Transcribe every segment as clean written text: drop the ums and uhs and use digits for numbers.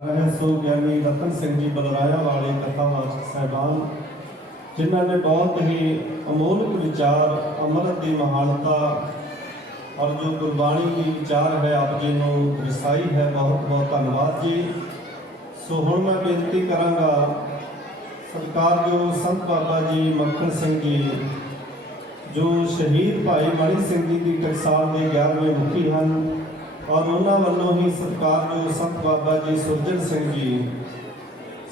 ਰਹੇ ਸੋ ਗਿਆਨੀ ਰਤਨ ਸਿੰਘ ਜੀ ਬਲਰਾਇਆ ਵਾਲੇ ਕਥਾਵਾਚਕ ਸਾਹਿਬਾਨ, ਜਿਨ੍ਹਾਂ ਨੇ ਬਹੁਤ ਹੀ ਅਮੋਲਕ ਵਿਚਾਰ ਅੰਮ੍ਰਿਤ ਦੀ ਮਹਾਨਤਾ ਔਰ ਜੋ ਗੁਰਬਾਣੀ ਦੀ ਵਿਚਾਰ ਹੈ ਆਪ ਜੀ ਨੂੰ ਰਸਾਈ ਹੈ। ਬਹੁਤ ਬਹੁਤ ਧੰਨਵਾਦ ਜੀ। ਸੋ ਹੁਣ ਮੈਂ ਬੇਨਤੀ ਕਰਾਂਗਾ ਸਤਿਕਾਰਯੋਗ ਸੰਤ ਬਾਬਾ ਜੀ ਮੱਖਣ ਸਿੰਘ ਜੀ, ਜੋ ਸ਼ਹੀਦ ਭਾਈ ਮਣੀ ਸਿੰਘ ਜੀ ਦੀ ਟਕਸਾਲ ਦੇ 11ਵੇਂ ਮੁਖੀ ਹਨ, और उन्होंने वालों ही सत्कारयोग संत बाबा जी सुरजन सिंह जी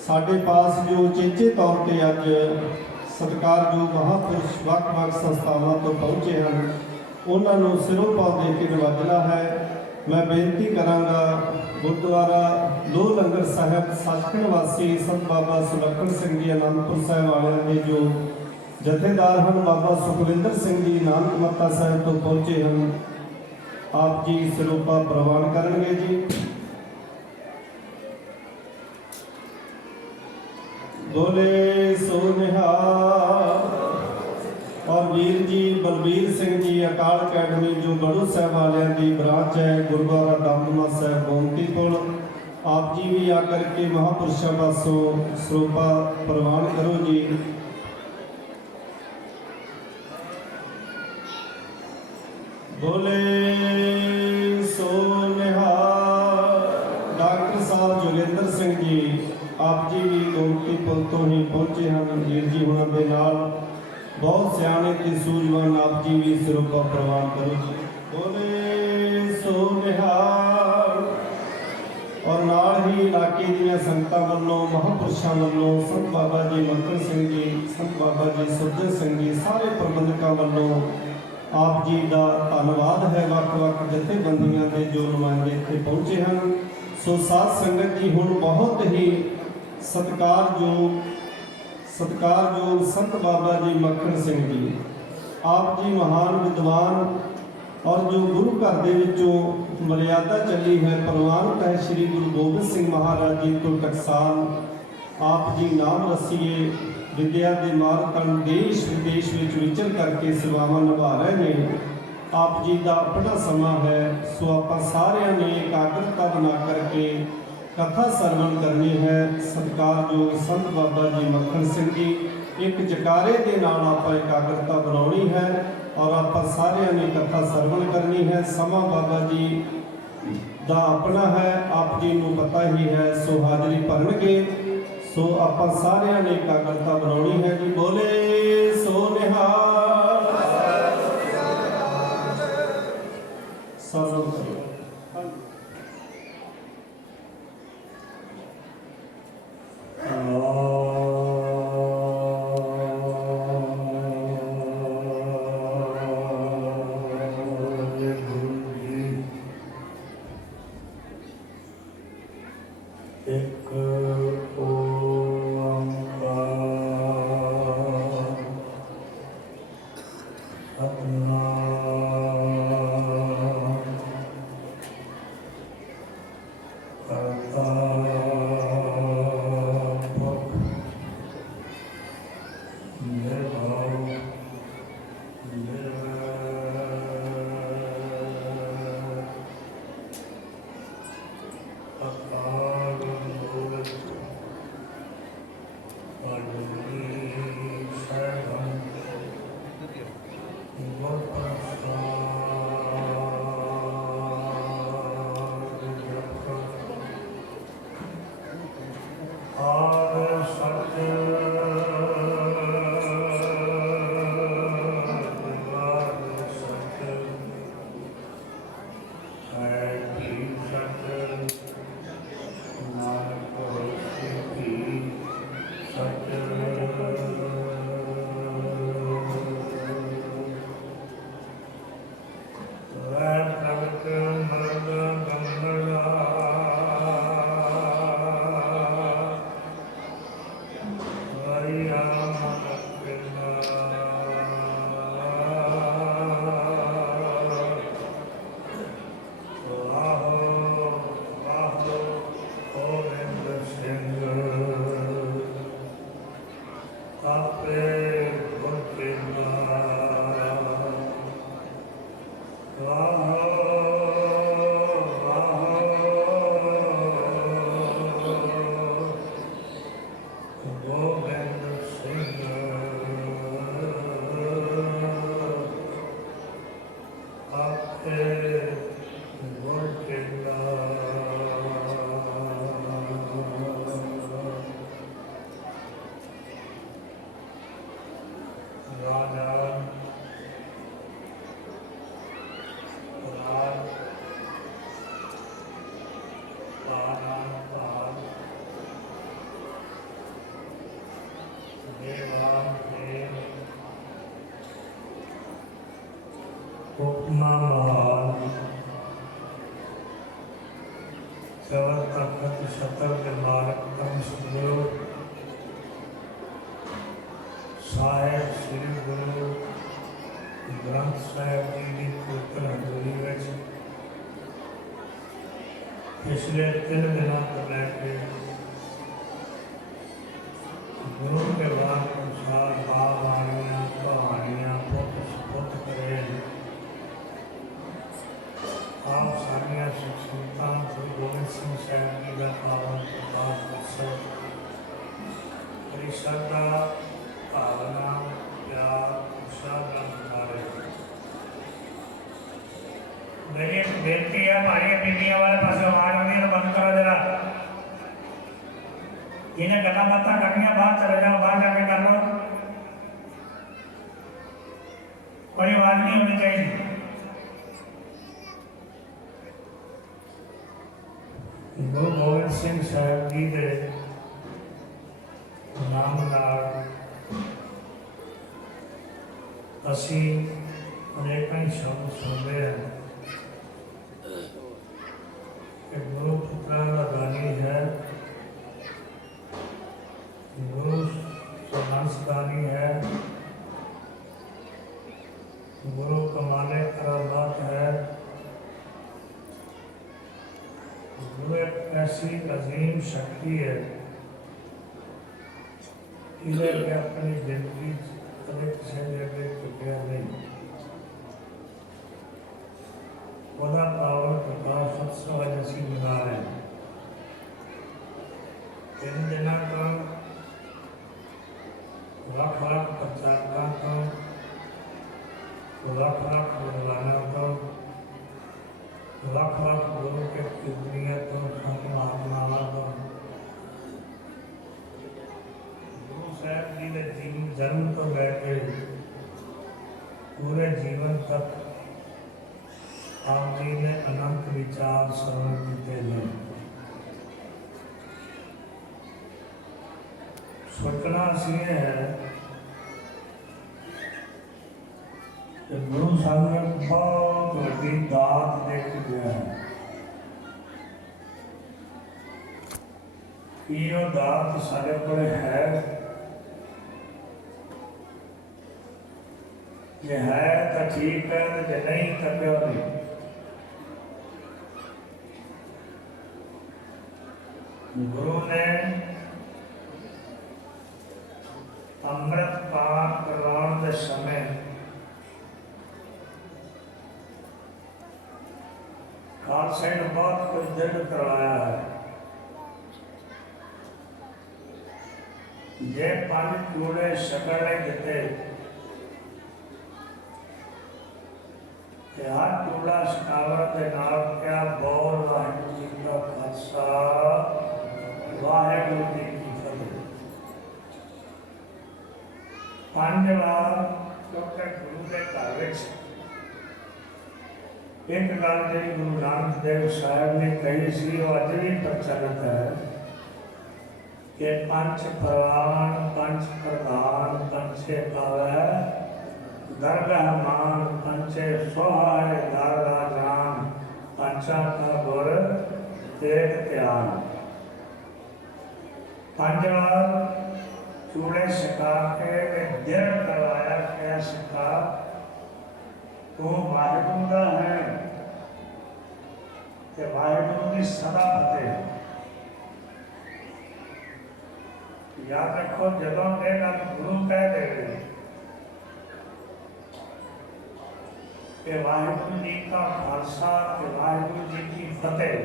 साढ़े पास जो चेचे तौर पर अज सत्कारयोग महापुरुष वक्-वक् संस्थावां तो पहुँचे हैं, उन्होंने सिरों पाव दे के नवाजना है। मैं बेनती करांगा गुरुद्वारा दो लंगर साहब सचखंड वासी संत बाबा सुलक्षण सिंह जी आनंदपुर साहब वाले के जो जथेदार हैं, बाबा सुखविंदर सिंह जी नानक मत्ता साहब तो पहुँचे हैं, आप जी स्वरूपा प्रवान करेंगे जी। बोले सो निहाल। और वीर जी बलबीर सिंह जी अकाल अकैडमी जो बड़ू साहब वालियां की ब्रांच है, गुरुद्वारा दमदमा साहब गोमती पुल, आप जी भी आकर के महापुरुषों पासों स्वरूपा प्रवान करो जी। बोले सो निहाल। डॉक्टर साहब जोगिंदर सिंह जी, आप जी भी गोमती पुल तो ही पहुँचे हैं, वीर जी उन्होंने नाल बहुत सियाने ते सूझवान, आप जी भी सिरोपा प्रवान करो जी। बोले सो निहाल। और नाल ही इलाके दियां संगतां वल्लों महापुरुषों वल्लों संत बाबा जी मक्खण सिंह जी, संत बाबा जी सुरजन सिंह जी, सारे प्रबंधकों वल्लों आप जी का धन्यवाद है। वक्-वक् जथेबंदियों के जो नुमाइंदे इत्थे पहुँचे हैं। सो साध संगत जी हुण बहुत ही सत्कारयोग संत बाबा जी मक्खण सिंह जी, आप जी महान विद्वान और जो गुरु घर दे विचों मर्यादा चली है, प्रवान है श्री गुरु गोबिंद सिंह महाराज जी तो टकसाल, आप जी नाम रसीए विद्या के मार्ग देश विदेश में विचर करके सेवावां निभा रहे हैं। आप जी का अपना समा है, सो आप सारिਆਂ ने एकाग्रता बना करके कथा सरवण करनी है। सत्कारयोग संत बाबा जी मक्खण सिंह जी, एक जकारे के नाल आप एकाग्रता बनानी है और आप सारिਆਂ ने कथा सरवण करनी है। समा बाबा जी का अपना है, आप जी को पता ही है, सो हाजरी भरनगे। सो आप सारिਆਂ ने एकाग्रता बनानी है जी। बोले सो निहाल। सर्व साहब जी की पवित्र हजूरी में पिछले 3 दिनों को लैके गुरु के बाद अनुसार बाणियाँ कहानियाँ पुत करे आप सारिया सुखसुनता गुरु गोबिंद सिंह साहब जी का पावन प्रकाश उत्सव बड़ी श्रद्धा भावना प्यार उत्साह का मना रहे। मेरी एक बेनती है, हमारी बीबियां वाले पास आवाज होनी है, बंद करो जरा। इन्हें गला बातें करनी, बाहर चले जाओ, बाहर जाके कर लो। कोई आवाज नहीं होनी चाहिए। गुरु गोबिंद सिंह साहब जी के नाम असी अनेक शब्द सुनते हैं कि गुरु पुत्रा का दानी है, गुरु संस्कारी है, गुरु कमाने करामात है। गुरु एक ऐसी अजीम शक्ति है इधर अपनी जिंदगी कभी किसी जगह चुके नहीं। वदा पावन प्रकाश उत्सव जैसी मना रहे हैं। 3 दिनों का लाख प्रचारकों का लाख विद्वानों का लाख गुरु के कीर्तनियों को संत महात्माओं को गुरु साहब जी के जन्म तो लेके पूरे जीवन तक आप जी ने अनंत विचार श्रवण किए हैं। सोचना ये है कि गुरु साहब ने बहुत बड़ी दात देख गया है। ये दात सारे को है, ये है तो ठीक है, जो नहीं तो क्यों नहीं। गुरु ने अमृत पान करवाने के समय खालसा ने बहुत कुछ दृढ़ करवाया है। जे 5 चूड़े शक्कर नहीं देते, हर चूड़ा शकावर के नाल क्या बोल वाहिगुरू जी का खालसा वाहिगुरू जी की फतेह। 5 बार क्योंकि गुरु के घर में एक गल जी गुरु नानक देव साहब ने कही सी, वो अज भी प्रचलित है कि 5 प्रवान 5 प्रधान 5 पावै दरगाह मान 5 सोहाय दारा जान 5 का गुर एक त्याग। 5 बार चूड़े सिखा के दृढ़ करवाया क्या सिखा तो वाहिगुरू का है कि वाहिगुरू की सदा फतेह। याद रखो, जदों के नाम गुरु कह देवे कि वाहिगुरू जी का खालसा कि वाहिगुरू जी की फतेह,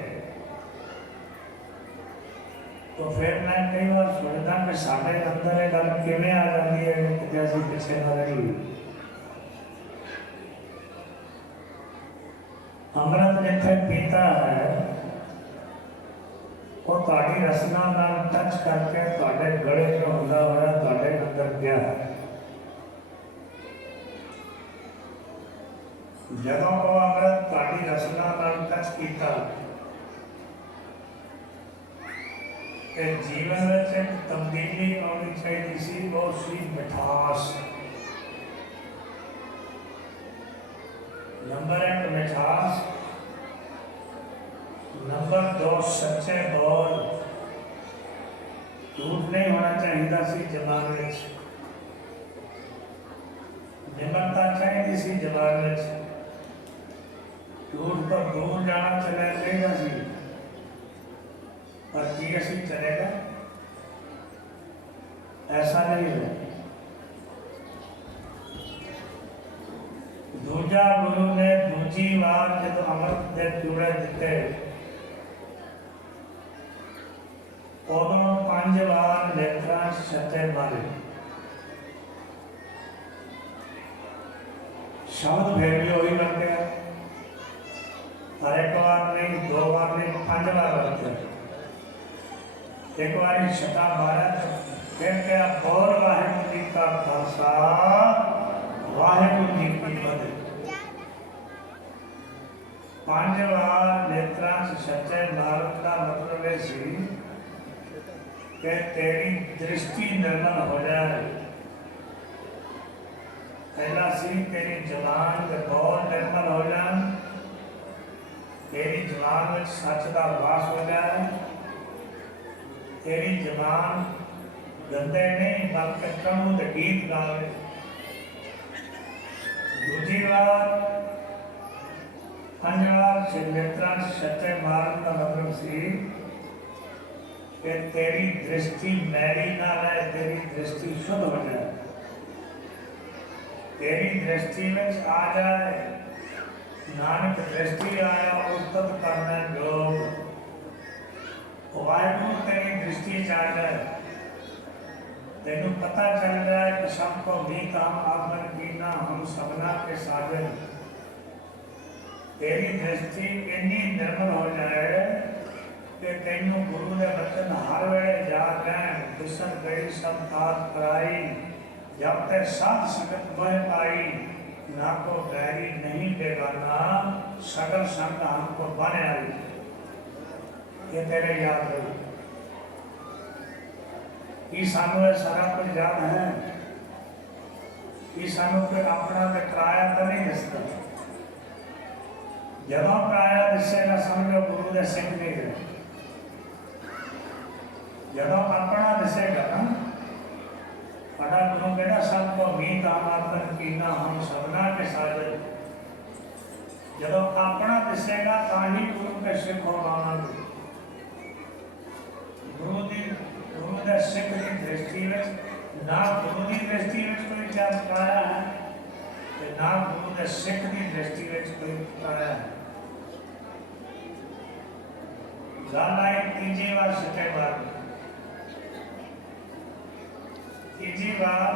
तो फिर मैं कई बार सोचता कि साढ़े अंदर एक गल किवें आ जाती है जैसे पिछले न रही। अमृत जिथे पीता है वो ताड़ी रसना नाल टच करके ताड़े गले में होंदा होया ताड़े अंदर गया है। जदों वो अमृत ताड़ी रसना नाल टच किया कि जीवन में एक तब्दीली आनी चाहिए सी, वो सी मिठास। नंबर 1 मिठास, नंबर 2 सच्चे बोल। झूठ नहीं होना चाहिए सी जमाने। ਨਿਮਰਤਾ ਚਾਹੀਦੀ ਸੀ ਜਵਾਨ ਵਿੱਚ। दूर पर दूर जाना चले जाएगा जी, पर की ऐसी चलेगा ऐसा नहीं है। दूजा गुरु ने दूजी बार जो अमृत दे चूड़े दिते उदों 5 बार नेत्रा छते मारे। शब्द फिर भी वही करते हैं, और एक बार नहीं, 2 बार नहीं, 5 बार होते हैं। एक बार छठा मारा तो फिर क्या, बोल वाहिगुरू जी का खालसा वाहिगुरू जी की फतेह। 5 बार नेत्रा सच्चे मारत का मतलब है सी कि तेरी दृष्टि निर्मल हो जाए। पहला सी तेरी जबान के बोल निर्मल हो जाए, तेरी जबान में सच का वास हो जाए, तेरी जबान गंदे नहीं बल्कि प्रभु के गीत गावे। दूसरी बार 5 बार नेत्रा सच्चे मारन का मतलब सी कि तेरी दृष्टि मैली ना रहे, तेरी दृष्टि शुद्ध हो जाए, तेरी दृष्टि में आ जाए। नानक दृष्टि आया उस्तत करना योग, वाहिगुरू तेरी दृष्टि आ जाए, तेनू पता चल जाए कि सबको मीत हम आखर कीना हम सबना के साजन। तेरी दृष्टि इन्नी निर्मल हो जाए कि तेनू गुरु ने वचन हर वेले याद रहे, दिसन गई सब तात कराई, जब तक साध संगत बह पाई, ना को बैरी नहीं बेगाना, सगल संग हमको बने आई। ये तेरे याद रहो, ये सानू सारा कुछ याद है, ये सानू कोई अपना ते कराया तो नहीं दसता। जब कराया दसेगा समझो गुरु ने सिख नहीं गए, जब अपना दसेगा ना बड़ा गुरु कहना सबको मीत आमातन कीना हम सबना के साजन। जब अपना दसेगा ताही गुरु के सिख हो पावांगे। गुरु के सिख की दृष्टि में ना गुरु की दृष्टि में कोई क्या पाया है, ना गुरु के सिख की दृष्टि में कोई पाया है। गल आई तीजी बार सच्चे बार, तीजी बार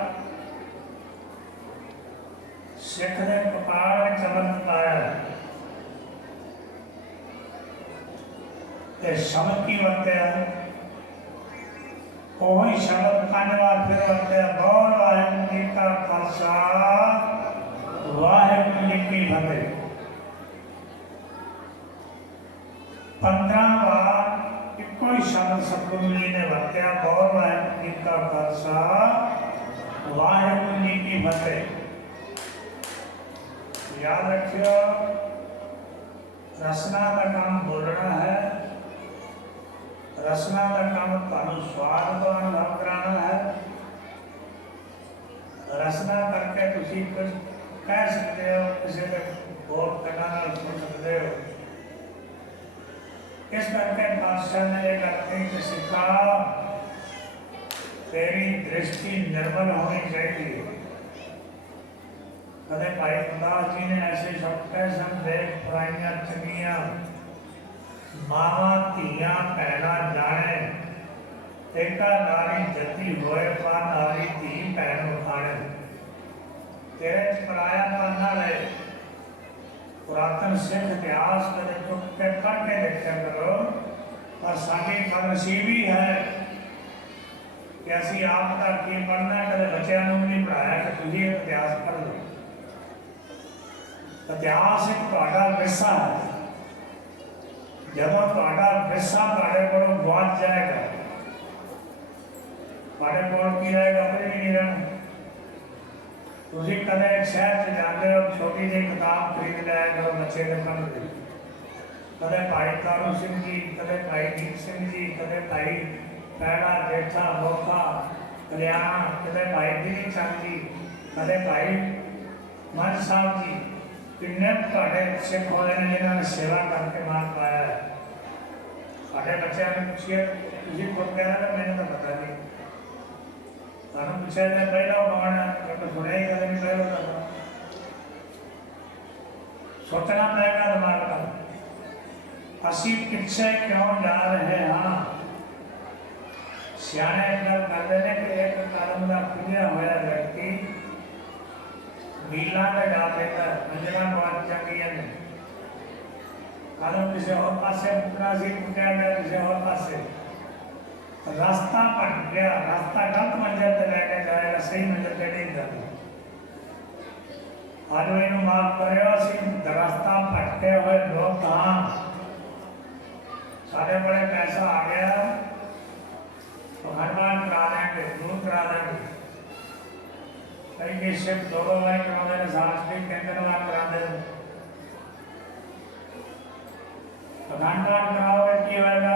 सिख ने कपाल में चमन पाया ते शब्द की वरत्या, वही शब्द 5 बार फिर वरत्या, बोल वाहिगुरू जी का खालसा वाहिगुरू जी की फतेह। 15 बार इको ही शब्द सतगुरु जी ने वरत्या, बोल वाहिगुरू जी का खालसा वाहिगुरू जी की फतेह। याद रखियो, रसना का काम बोलना है, रसना का काम थानू स्वाद को अनुभव कराना है। रसना करके तुसी कुछ कह सकते हो, किसी के बोल करना सुन सकते हो। इस करके पातशाह ने ये करते कि सिखा तेरी दृष्टि निर्मल होनी चाहिए। कदे भाई प्रताप जी ने ऐसे शब्द कहे सन, देख पराइयां चंगियां मावा धियां भैना जाने, एका नारी जती होए पा नारी धी भैन उठाने। तेरे पराया पन्ना रहे, पुरातन सिख इतिहास कदे चुप के पढ़ के देखा करो। और साडी नसीबी है कि असी आप तक की पढ़ना, कदे बच्चों को नहीं पढ़ाया कि तुझे इतिहास पढ़ लो। इतिहास एक तुहाडा विरसा है, जब तुहाडा विरसा तुहाडे कोलों गुआच जाएगा, तुहाडे कोल की रहेगा, कुछ भी नहीं रहना। तुसी कदे शहर च जाते हो, छोटी जी किताब खरीद लिया करो बच्चे के पढ़ने। कदे भाई तारू सिंह जी, कदे भाई दीप सिंह जी, कदे भाई पैड़ा जेठा बोखा कल्याण, कदे भाई दिली चंद जी, कदे भाई मन साहब जी किन्ने ਤੁਹਾਡੇ ਸਿੱਖ ਹੋਏ ਨੇ ਜਿਨ੍ਹਾਂ ਨੇ ਸੇਵਾ ਕਰਕੇ ਮਾਨ ਪਾਇਆ ਹੈ। ਸਾਡੇ ਬੱਚਿਆਂ ਨੂੰ ਪੁੱਛਿਆ ਤੁਸੀਂ ਖੁਦ ਕਹਿ ਰਹੇ ਹੋ, ਮੈਨੂੰ ਤਾਂ ਪਤਾ ਨਹੀਂ। ਤੁਹਾਨੂੰ ਪੁੱਛਿਆ ਮੈਂ ਪਹਿਲਾਂ ਕੌਣ ਹੈ, ਮੈਂ ਸੁਣਿਆ ਹੀ ਕਦੇ ਨਹੀਂ ਪਹਿਲਾਂ ਤਾਂ। ਸੋਚਣਾ ਪਏਗਾ ਦਿਮਾਗ ਨਾਲ ਅਸੀਂ ਪਿੱਛੇ ਕਿਉਂ ਜਾ ਰਹੇ ਹਾਂ। ਸਿਆਣੇ ਇੱਕ ਗੱਲ ਕਰਦੇ ਨੇ ਕਿ ਇੱਕ ਕਰਮ ਦਾ ਖੁੱਲਿਆ ਹੋਇਆ ਵਿਅਕਤੀ मीलों में जा देता है, मंजिलों बहुत चंगी है। कदम किसी और पासे मुकना सी मुकया गया किसी और पासे, रास्ता भट गया, रास्ता गलत मंजिल पे लेके जाएगा, सही मंजिल पे नहीं जाता। आज मैंने माफ करो सी रास्ता भटके हुए लोग कहाँ साढ़े बड़े पैसा आ गया तो हनुमान करा देंगे, दूर करा देंगे। कई सिर्फ दो बार कराते हैं, साल में 3 बार कराते हैं। अखंड पाठ कराओगे की होगा।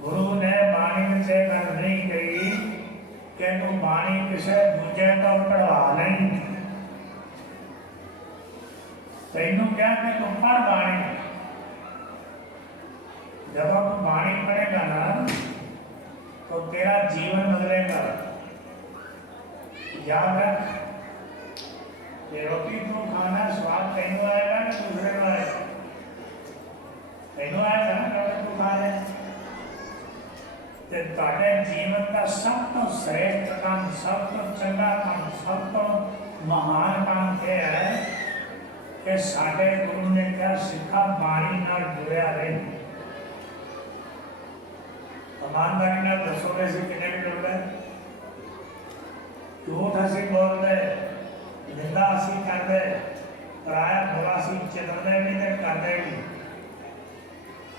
गुरु ने बाणी से गल नहीं कही कि तू बाणी किसी दूजे तो पढ़वा नहीं, तेनू क्या कि तू पढ़ बाणी। जब तू बाणी पढ़ेगा ना तो तेरा जीवन बदलेगा। याद रख कि रोटी तो खाना स्वाद तेनू आएगा ना दूसरे को आएगा। तेनू आएगा ना रोटी तू खा ले तो ताके जीवन का सब तो श्रेष्ठ काम, सब तो चंगा काम, सब तो महान काम यह है कि साढ़े गुरु ने क्या सिखा, बाणी नाल जुड़िया रहे। ईमानदारी नाल दसोगे से कितने भी जुड़ गए। झूठ असी बोलते, निंदा असी करते, पराया बुरा असी चितरते नहीं तो करते भी।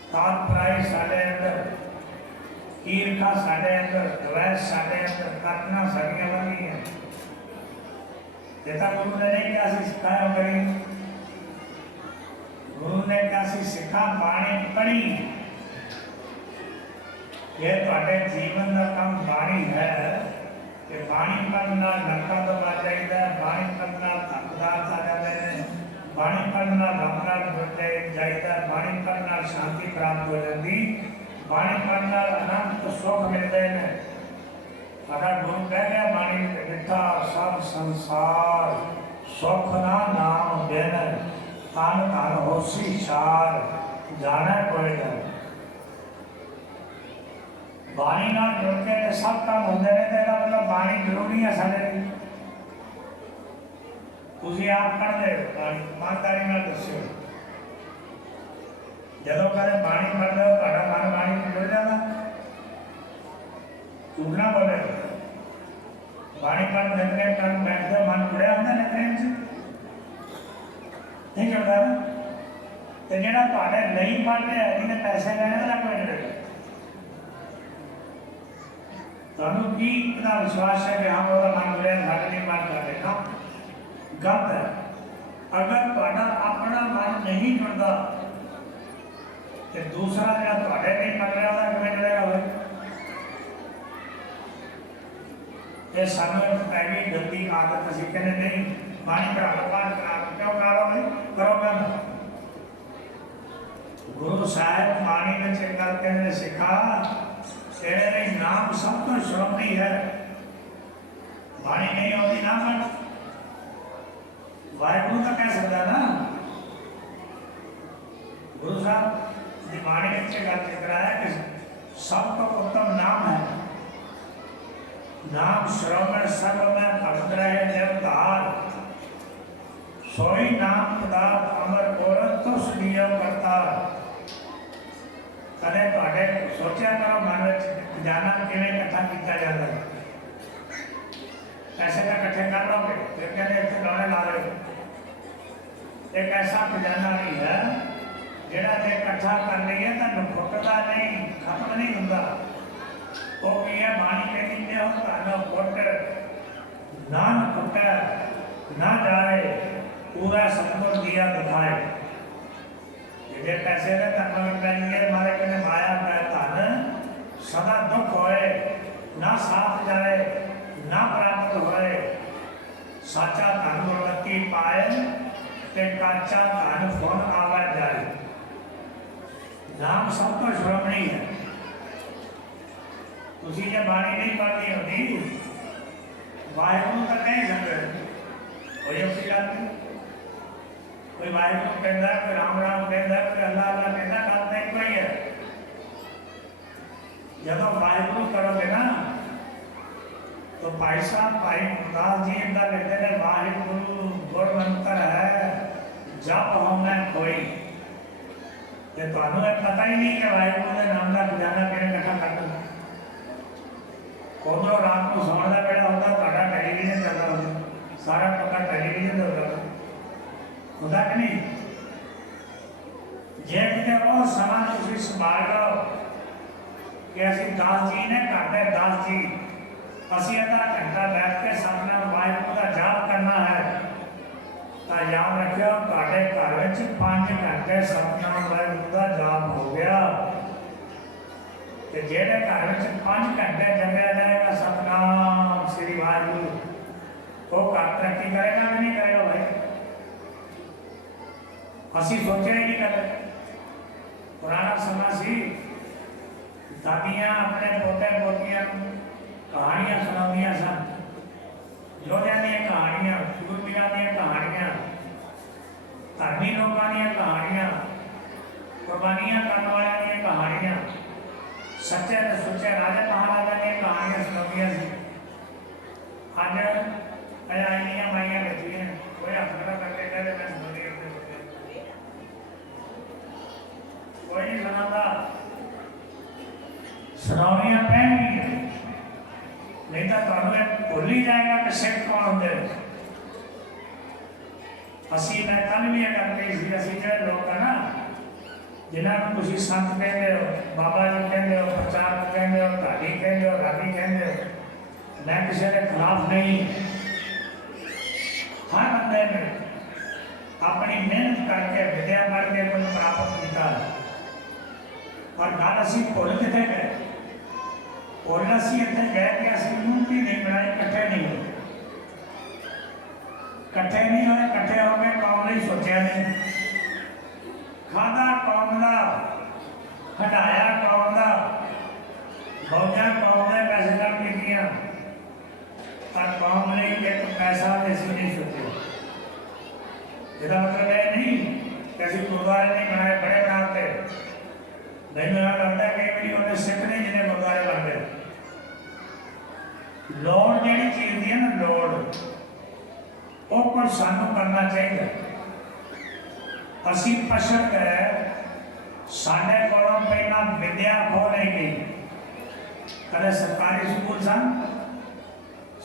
ताक पराई साढ़े अंदर, ईर्खा साढ़े अंदर, द्वेष साढ़े अंदर, कटना साड़ियां लगी हैं। जेता गुरु ने नहीं क्या सिखाया करी, गुरु ने क्या सिखा, बाणी पढ़ी। ये ਤੁਹਾਡੇ जीवन का काम बाणी है कि बाणी पढ़ना नरका तो बच जाता है, बाणी पढ़ना पदार्थ आ जाते हैं, बाणी पढ़ना रब नाल जुड़ जाता है, बाणी पढ़ना शांति प्राप्त हो जाती, बाणी पढ़ना अनंत सुख मिलते हैं। साडा गुरु कह गया बाणी मिठा सब संसार सुख ना नाम बिन तन तन होसी सार जाना कोई ना। बाणी नाल जुड़ के सब काम होंदे ने ते मतलब बाणी जरूरी है साडे लई। तुसीं आप पढ़दे बाणी ईमानदारी नाल दस्सिओ, जदों कदे बाणी पढ़दे हो तुहाडा मन बाणी नाल जुड़ जांदा। झूठ ना बोले, बाणी पढ़ नितनेम करन बैठदे मन जुड़िया हुंदा नितनेम च नहीं जुड़दा ना। ते जिहड़ा तुहाडे नहीं पढ़दे जिहने पैसे लेने ओहदा कोई जुड़ेगा। तनु की इतना विश्वास है कि हम और मन जुड़े साढ़े नहीं मान कर रहे ना, गलत है। अगर तुहाडा अपना मन नहीं जुड़ता तो दूसरा जो तुहाडे नहीं मन रहा होता किवें जुड़ेगा भाई। ये सानू एक पहली गलती आदत असीं कहने नहीं बाणी करा लो, बाणी करा लो, क्यों करा लो भाई, करोगे ना। गुरु साहब बाणी में चेक करके ने सिखा तेरे नाम सब तो श्रोमणी है। बाणी नहीं होती ना मन वाहिगुरु तो कह सकता ना। गुरु साहब जी बाणी अच्छे गल कराया कि सब तो उत्तम नाम है। नाम श्रवण सर्व में भगत रहे देवतार, सोई नाम पदार्थ अमर औरत तो सुनियो करता। कदे तुहाडे सोचा करो मन में खजाना किवें इकट्ठा किया जाता है। पैसे तो इकट्ठे कर लोगे फिर कहते इतने दौड़े ला लो। एक ऐसा खजाना नहीं है जिहड़ा जे इकट्ठा कर लईए तो फुटदा नहीं, खत्म नहीं हुंदा। वो की है बाणी कहती है हो तानो फुट ना फुटे ना जाए, पूरा सतगुर दिया दिखाए। जे पैसे का धन करेंगे हमारे कहने माया का धन सदा दुख होए, ना साथ जाए ना प्राप्त होए। साचा धन गुरमति पाए ते काचा धन फुन आवा जाए। नाम सब तो श्रोमणी है। तुसी जे बाणी नहीं पढ़नी होती वाहिगुरु तो कह सकते कोई अच्छी गल नहीं। कोई वाहिगुरु कहता कोई राम राम कहता कोई अल्लाह अल्लाह कहता गल तो एक ही है। जब वाहिगुरु करोगे ना तो भाई साहब भाई गुरदास जी इनका कहते हैं वाहिगुरु गुरमंत्र है जप होना कोई। ये तो पता ही नहीं कि वाहिगुरु के नाम का खजाना किने इकट्ठा कर दो। उधरों रात को सौण का वेला होता ਤੁਹਾਡਾ टेलीविजन चलता होता सारा पक्का टेलीविजन होता होता कि नहीं। जे किते वो समा तुसी संभाल लो कि असि दास जी ने घाटे दास जी असि आधा घंटा बैठ के सामने वाहिगुरु का जाप करना है तो याद रखियो ਤੁਹਾਡੇ घर ਵਿੱਚ 5 घंटे सतनाम वाहिगुरु का जाप हो गया। जेड़े घर में 5 घंटे जपया जाएगा सतनाम श्री वाहिगुरु वो घर तरक्की करेगा कि नहीं करेगा भाई। असी सोचे ही नहीं करते। पुराना समय सी दादियां अपने पोते पोतियां कहानियां सुनादियां सन। योद्धा दी कहानियां शूरवीरां दी कहानियां धर्मी लोगों दी कहानियां कुर्बानियां करने वालों दी कहानियां सच्चे तो सच्चे राजा महाराजा ने कहानियां सुनाइया सी। अज अजाइया माइया बैठी हैं कोई हथ खड़ा करके कहते मैं सुनाई अपने बच्चे कोई नहीं सुनाता। सुनानियां पैणगियां नहीं तो तुम्हें भूल ही जाएगा कि सिख कौन होंगे। असी मैं कल भी गल कही असी जो लोग है ना जिन्होंने तुम संत कहते हो बाबा जी कहते हो प्रचारक कहते हो धाड़ी कहते हो रागी कहते हो मैं किसी के खिलाफ नहीं। हर बंदे ने अपनी मेहनत करके विद्या करके कुछ प्राप्त किया और गल असी भुल कितने गए। भुल असी इतने गए कि असी यूनिटी नहीं बनाई कट्ठे नहीं हुए। कट्ठे नहीं हुए कट्ठे हो गए कौम नहीं सोचा नहीं खादा कौम का हटाया कौम का फौजा कौम ने पैसे कम कीतियां पर कौम ने एक पैसा ऐसी नहीं सोचे। इसका मतलब है नहीं कि असं गुरुद्वारे नहीं बनाए बड़े बनाते नहीं। मेरा लगता है कई बार उन्हें सिख नहीं जिन्हें गुरुद्वारे बन गए। लोड़ जी चीज की है ना लोड़ वो कुछ सानू करना चाहिए। असी पछड़ गए साढ़े को पहला विद्या खो नहीं गई। कदे सरकारी स्कूल सन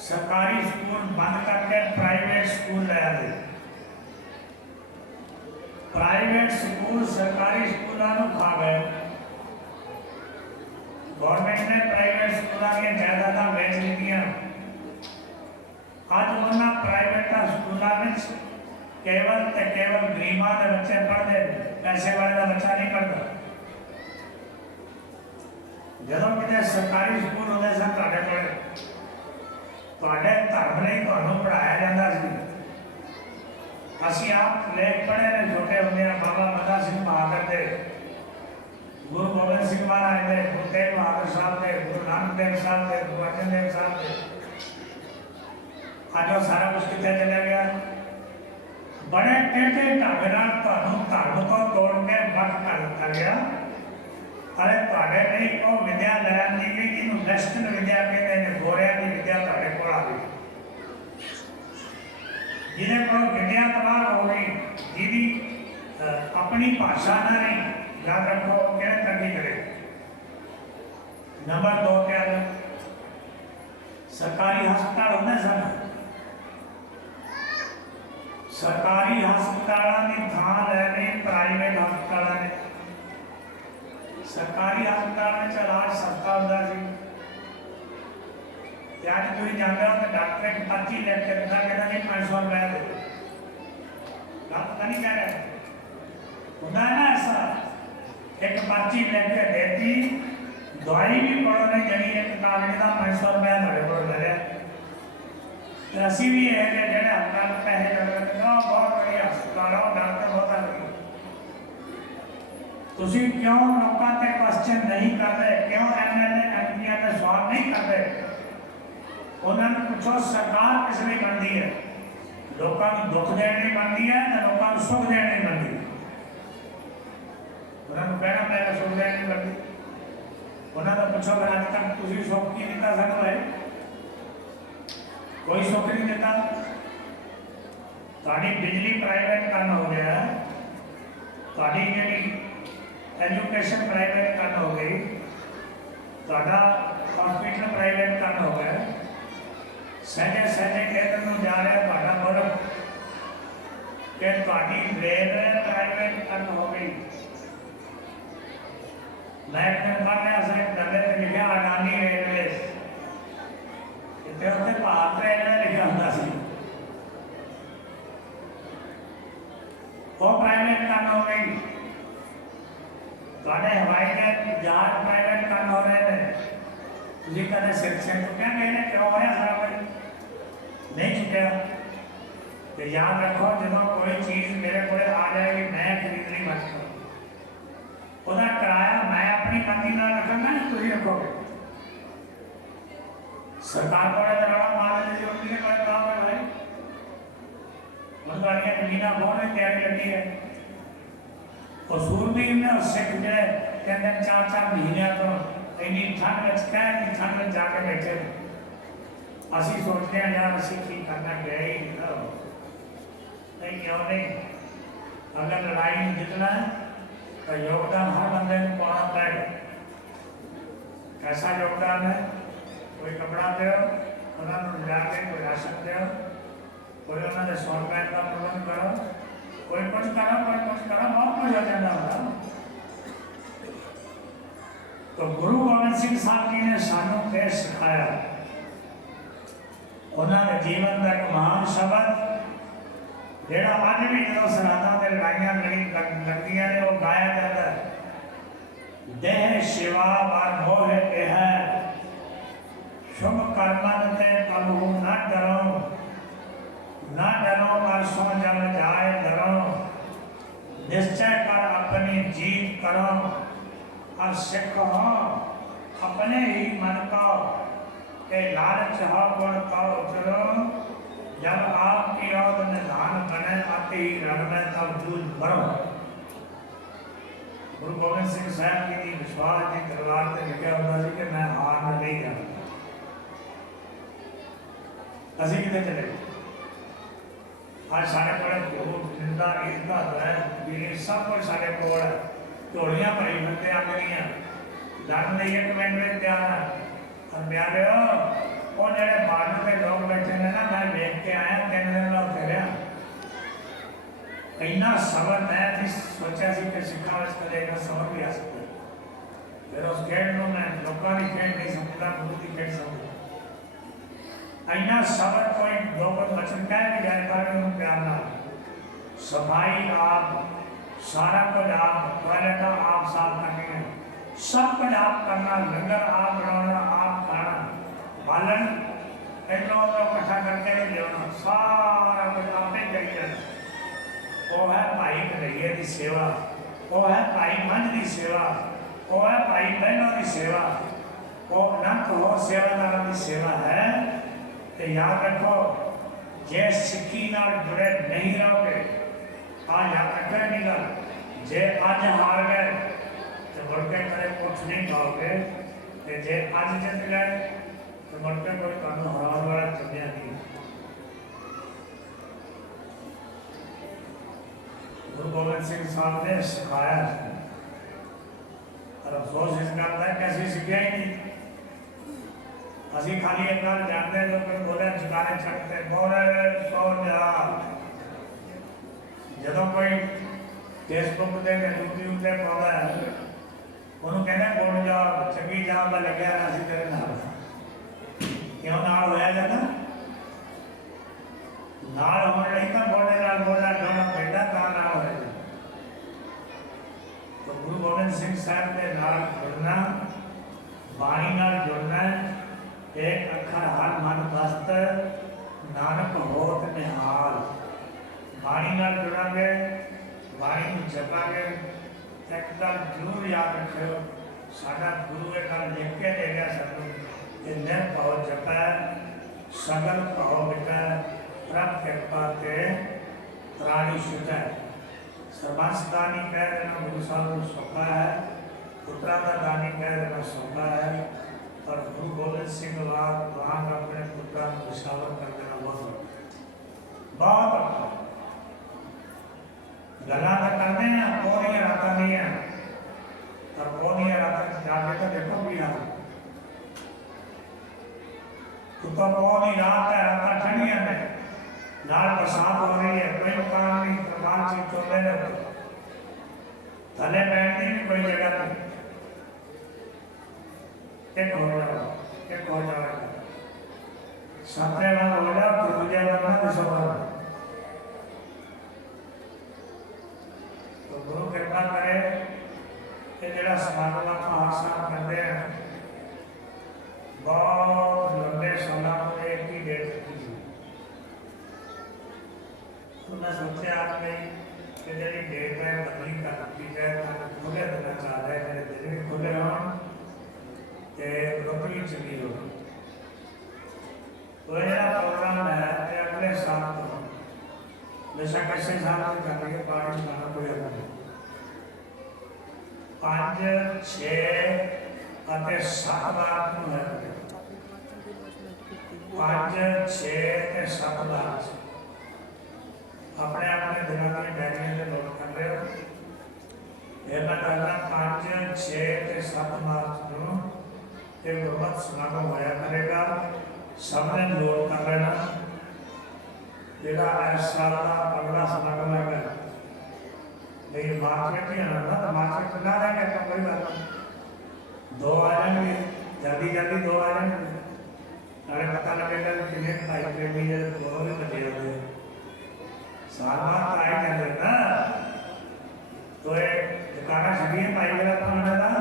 सरकारी स्कूल बंद करके प्राइवेट स्कूल ले आए। प्राइवेट स्कूल सरकारी स्कूलों को खा गए। गवर्नमेंट ने प्राइवेट स्कूलों की जायदादा बेच ली। आज उन्होंने प्राइवेट स्कूलों में केवल ते केवल गरीबों के बच्चे पढ़ते पैसे वाले का बच्चा नहीं पढ़ता। जो कितने सरकारी स्कूल होते सन धर्म नहीं पढ़ाया जाता सी। असी आप लेख पढ़े ने छोटे होंगे बाबा मदा सिंह बहादुर के गुरु गोबिंद सिंह महाराज के गुरु तेग बहादुर साहब के गुरु नानक देव साहब के गुरु अर्जन देव साहब के आज वो सारा कुछ कितने चला गया। बड़े टेढ़े ढंग धर्म को तोड़ के वक्त कर दिता गया। अरे तुहाडे नहीं को विद्या लैन दी गई जिन्हों वेस्टर्न विद्या कहते हैं गोरिया की विद्या तुहाडे कोल आ गई। जिन्हें को विद्या तबाह हो गई जिहदी अपनी भाषा ना नहीं याद रखो किहड़े तरक्की करे। नंबर 2 क्या है सरकारी हस्पताल होंदे सन। सरकारी हस्पतालों की थां लैनी प्राइवेट हस्पतालों ने। सरकारी हस्पताल में इलाज सस्ता होता सी। अज तुम जाते हो तो डॉक्टर एक पर्ची लेके दिता कहता जी 500 रुपया दे। गल पता नहीं कह रहे होता है ना ऐसा। एक पर्ची लेके देती दवाई भी पढ़ो नहीं जनी एक कागज का 500 रुपया थोड़े को ले लिया। ਤੇ ਅਸੀਂ ਵੀ ਇਹ ਜਿਹੇ ਜਿਹੜੇ ਹੱਥਾਂ ਨੂੰ ਪੈਸੇ ਲੱਗਦੇ ਨੇ ਉਹ ਬਹੁਤ ਵਧੀਆ ਹਸਪਤਾਲ ਉਹ ਡਾਕਟਰ ਬਹੁਤਾ ਵਧੀਆ। ਤੁਸੀਂ ਕਿਉਂ ਲੋਕਾਂ ਤੇ ਕੁਐਸਚਨ ਨਹੀਂ ਕਰਦੇ? ਕਿਉਂ ਐਮਐਲਏ ਐਮਪੀਆਂ ਦੇ ਸਵਾਲ ਨਹੀਂ ਕਰਦੇ? ਉਹਨਾਂ ਨੂੰ ਪੁੱਛੋ ਸਰਕਾਰ ਕਿਸ ਲਈ ਬਣਦੀ ਹੈ? ਲੋਕਾਂ ਨੂੰ ਦੁੱਖ ਦੇਣ ਲਈ ਬਣਦੀ ਹੈ ਤੇ ਲੋਕਾਂ ਨੂੰ ਸੁੱਖ ਦੇਣ ਲਈ ਬਣਦੀ ਹੈ? ਉਹਨਾਂ ਨੂੰ ਕਹਿਣਾ ਪਏਗਾ ਸੁੱਖ ਦੇਣ ਲਈ ਬਣਦੀ। ਉਹਨਾਂ ਦਾ ਪੁੱਛੋ ਕਿ ਅੱਜ ਤੱਕ ਤੁਸੀਂ ਸੁੱਖ ਕੀ ਦਿੱਤਾ ਸਾਨੂੰ? ਹੈ ਕੋਈ ਸੁੱਖ ਨਹੀਂ ਦਿੱਤਾ। ਤੁਹਾਡੀ ਬਿਜਲੀ ਪ੍ਰਾਈਵੇਟ ਕਰਨ ਹੋ ਗਿਆ, ਤੁਹਾਡੀ ਜਿਹੜੀ एजुकेशन प्राइवेट करना हो गई, ਤੁਹਾਡਾ हॉस्पिटल प्राइवेट करना हो गया, सहजे सहजे केंद्र में जा रहा ਤੁਹਾਡਾ मुल्क कि ਤੁਹਾਡੀ रेलवे प्राइवेट करना हो गई। मैं एक दिन पढ़ रहा था डब्बे पे लिखा अडानी रेलवे, इतने उत्ते भारत रेलवे लिखा होता सी, वो प्राइवेट करना हो गई। ਤੁਹਾਡੇ ਹਵਾਈ ਜਹਾਜ਼ ਪ੍ਰਾਈਵੇਟ ਕਰਨ ਹੋ ਰਹੇ ਨੇ, ਤੁਸੀਂ ਕਦੇ ਸਿਰ ਚੁੱਕਿਆ ਕਿ ਇਹਨੇ ਕਿਉਂ ਹੋਇਆ ਸਾਰਾ ਕੁਝ? ਨਹੀਂ ਚੁੱਕਿਆ। ਤੇ ਯਾਦ ਰੱਖੋ ਜਦੋਂ ਕੋਈ ਚੀਜ਼ ਮੇਰੇ ਕੋਲ ਆ ਜਾਏਗੀ ਮੈਂ ਖਰੀਦਣੀ ਮਤ ਕਰੋ, ਉਹਦਾ ਕਿਰਾਇਆ ਮੈਂ ਆਪਣੀ ਮਰਜ਼ੀ ਨਾਲ ਰੱਖਣਾ, ਤੁਸੀਂ ਰੱਖੋਗੇ। ਸਰਕਾਰ ਕੋਲ ਤਾਂ ਰੌਲਾ ਮਾਰਨ ਦੀ ਜ਼ਰੂਰਤ ਨਹੀਂ, ਕੋਈ ਕੰਮ ਹੈ ਭਾਈ, ਹੁਣ ਤੁਹਾਡੀਆਂ ਜ਼ਮੀਨਾਂ ਬਹੁਤ ਦੀ ਤਿਆਰੀ ਲੱਗੀ ਹੈ। और सूरबीर ने सिख जो कहते 4-4 महीनों तो इन्नी ठंड में कहती ठंड में जाके बैठे, असी सोचते हैं यार असी की करना गए ही नहीं, क्यों नहीं? अगर लड़ाई में जितना है तो योगदान हर बंदे को पाना पड़ेगा। कैसा योगदान है? कोई कपड़ा दो, उन्होंने जाके कोई राशन दो, कोई उन्होंने 100 रुपए का प्रबंध करो, कोई कुछ करा, कोई कुछ करा, बहुत कुछ हो जाता है। तो गुरु गोबिंद सिंह साहब जी ने सानू क्या सिखाया? उन्होंने जीवन का एक महान शब्द जेड़ा अज भी जो सरहदा से लड़ाइयां लगदियां ने वो गाया जाता है, देह शिवा वर मोह यह शुभ कर्मन ते कलहु न डरो, न डरो कर सो जब जाए डरो, निश्चय कर अपनी जीत करो, और सिख हो अपने ही मन को, के लालच हो गुण को उतरो, जब आपकी ओर निधान बने अति ही रण में तब जूझ भरो। गुरु गोबिंद सिंह साहब की विश्वास की तलवार से लिखा होता है कि मैं हार नहीं जाना। असी कितने चले आज सारे को निंदा ईर्षा द्वेष सब कुछ सारे को झोलियां भरी बंदे आ गई, डर नहीं एक मिनट में तैयार है। प्यारे वो जेडे बार्डर के लोग बैठे ने ना, मैं देख के आया 3 दिन में उत्थे रहा, इन्ना सबर मैं भी सोचा सी कि सिखा करेगा सबर भी आ सकता है। फिर उस खेड में मैं लोगों की खेड नहीं समझता, गुरु की खेड समझता। इन्ना सबर कोई दो वचन कह भी जाए पर प्यार ना, सफाई आप, सारा कुछ आप, टॉयलेट आप साफ करनी है, सब कुछ आप करना, लंगर आप बनाना, आप खाना, बालन इतना इकट्ठा करके नहीं लेना, सारा कुछ आप ही करिए। वो है भाई कन्हैया की सेवा, वो है भाई मंझ की सेवा, वो है भाई बहनों की सेवा, वो अनंत हो सेवादारों की सेवा है। तो याद रखो जे सिक्खी नाल जुड़े नहीं रहोगे, आज याद रखो नहीं गल, जे अज हार गए तो मुड़ के कदे कुछ नहीं पाओगे, तो जे अज जित गए तो मुड़ के कोई तुहानू हराने वाला चुनिया नहीं। गुरु गोबिंद सिंह साहब ने सिखाया, और अफसोस इस गल का कैसी सीखिया ही नहीं। असी खाली एक बार जानते जो कोई बोले जगाने छड़ते बोले सो जा, जो कोई फेसबुक से यूट्यूब से पाता है उन्होंने कहना गुण जाओ चंगी जाओ का लगे असी तेरे नाल, क्यों नाल होया जाता नाल होने लगी तो बोले नाल बोलना दोनों बेटा का नाल होया जाता। तो गुरु गोबिंद सिंह साहब के नाल जुड़ना, बाणी नाल जुड़ना, एक अखर हर मन बस्त ਨਾਨਕ ਹੋਤ ਨਿਹਾਲ। ਬਾਣੀ ਨਾਲ ਜੁੜਾਂਗੇ, ਬਾਣੀ ਨੂੰ ਜਪਾਂਗੇ। ਇੱਕ ਗੱਲ ਜ਼ਰੂਰ ਯਾਦ ਰੱਖਿਓ, ਸਾਡਾ ਗੁਰੂ ਇਹ ਗੱਲ ਲਿਖ ਕੇ ਦੇ ਗਿਆ ਸਾਨੂੰ ਕਿ ਨਿਰਭਉ ਜਪੈ ਸਗਲ ਭਉ ਮਿਟੈ ਪ੍ਰਭ ਕਿਰਪਾ ਤੇ ਤਰਾਣੀ ਛੁਟੈ। ਸਰਬੰਸ ਦਾਨੀ ਕਹਿ ਦੇਣਾ ਗੁਰੂ ਸਾਹਿਬ ਨੂੰ ਸੌਂਪਾ ਹੈ, ਪੁੱਤਰਾਂ ਦਾ ਦਾਨੀ ਕਹਿ ਦੇਣਾ ਸੌਂਪਾ ਹੈ, ਪਰ ਗੁਰੂ ਗੋਬਿੰਦ ਸਿੰਘ ਵਾਂਗ ਆਪਣੇ ਪੁੱਤਰਾਂ ਨੂੰ ਨਿਸ਼ਾਵਰ ਕਰ ਦੇਣਾ ਬਹੁਤ ਔਖਾ। ਗੱਲਾਂ ਤਾਂ ਕਰਦੇ ਨੇ, ਪੌੜੀਆਂ ਰਾਤਾਂ ਦੀਆਂ, ਪਰ ਪੌੜੀਆਂ ਰਾਤਾਂ 'ਚ ਜਾ ਕੇ ਤਾਂ ਦੇਖੋ ਕੀ ਹਾਲ। ਉੱਤੋਂ ਪੌੜੀ ਰਾਤ ਹੈ, ਰਾਤਾਂ ਠੰਡੀਆਂ ਨੇ, ਨਾਲ ਬਰਸਾਤ ਹੋ ਰਹੀ ਹੈ, ਕੋਈ ਮਕਾਨ ਨਹੀਂ, ਪ੍ਰਮਾਣ ਸਿੰਘ ਚੋਲੇ ਨੇ ਥੱਲੇ ਬੈਠ ਦੀ ਨਹੀਂ ਕੋਈ ਜਗ੍ਹਾ ਨਹੀਂ। ਇੱਕ ਹੋ ਜਾਏਗਾ ਸਾਹਮਣੇ ਵਾਲਾ ਹੋ ਜਾ, ਦੂਜੇ ਵਾਲਾ ਨਾ ਦਿਸੋਗਾ। तो गुरु कृपा करे कि ਜਿਹੜਾ ਸਮਾਗਮ ਆਪਾਂ ਹਰ ਸਾਲ ਕਰਦੇ ਹਾਂ, बहुत लंबे सालों में एक ही डेट रखी थी। तो मैं सोचा आपने कि जी डेट है बदली कर दी जाए, खुले देना चाह रहे हैं, मेरे दिल भी खुले हो रुक भी चली हो। तो यह प्रोग्राम है कि अगले साल तो बेशक ऐसे साल में करेंगे, पार्टी बनाना कोई हल नहीं। 5, 6 ਅਤੇ 7 ਵਾਰ ਨੂੰ ਹੈ 5, 6 ਤੇ 7 ਵਾਰ ਆਪਣੇ ਆਪਣੇ ਦਿਨਾਂ ਦੀ ਡਾਇਰੀਆਂ ਤੇ ਨੋਟ ਕਰ ਲਿਓ। ਇਹ ਮੈਂ ਕਹਿੰਦਾ 5, 6 ਤੇ 7 ਮਾਰਚ ਨੂੰ ਇਹ ਗੁਰਮਤਿ ਸਮਾਗਮ ਹੋਇਆ ਕਰੇਗਾ। ਸਭ ਨੇ ਨੋਟ ਕਰ ਲੈਣਾ। ਜਿਹੜਾ ਇਸ ਸਾਲ ਦਾ ਅਗਲਾ ਸਮਾਗਮ ਹੈਗਾ नहीं मार्च में भी आना था, मार्च में चला रहेंगे तो कोई बात नहीं, 2 आ जाएंगे, जल्दी 2 आ जाएंगे। अरे पता लगेगा कि कितने भाई प्रेमी है, 2 भी बचे होंगे, साल बाद आ ही जाते ना। तो एक दुकाना छड़ी है भाई मेरा तो मैंने था